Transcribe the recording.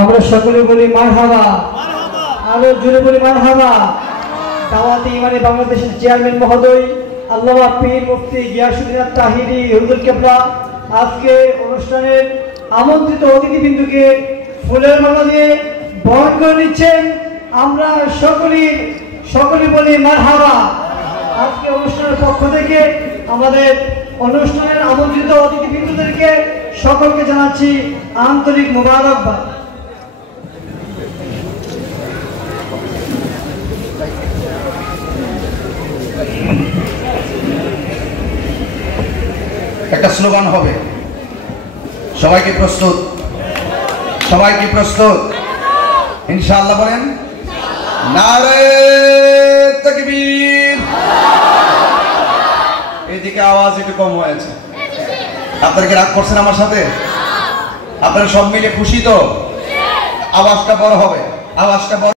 আমরা সকলে বলি মারহাবা, আরো জোরে বলি মারহাবা। দাওয়াতে ইমানে বাংলাদেশের চেয়ারম্যান মহোদয় আল্লামা পীর মুফতি গিয়াসউদ্দিন তাহিরি হুজুর কেবলা আজকে অনুষ্ঠানের আমন্ত্রিত অতিথিবৃন্দকে ফুলের মালা দিয়ে বরণ করে নিচ্ছেন। আমরা সকলে বলি মারহাবা। আজকে অনুষ্ঠানের পক্ষ থেকে আমাদের অনুষ্ঠানের আমন্ত্রিত অতিথিবৃন্দদেরকে সকলকে জানাচ্ছি আন্তরিক মোবারকবাদ। একটা স্লোগান হবে, সবাই কি প্রস্তুত? সবাই কি প্রস্তুত? ইনশাআল্লাহ বলেন নারে তাকবীর। এদিকে আওয়াজ একটু কম হয়েছে। আপনারা কি রাগ করছেন আমার সাথে? আপনারা সব মিলে খুশি তো? আওয়াজটা বড় হবে, আওয়াজটা বড়।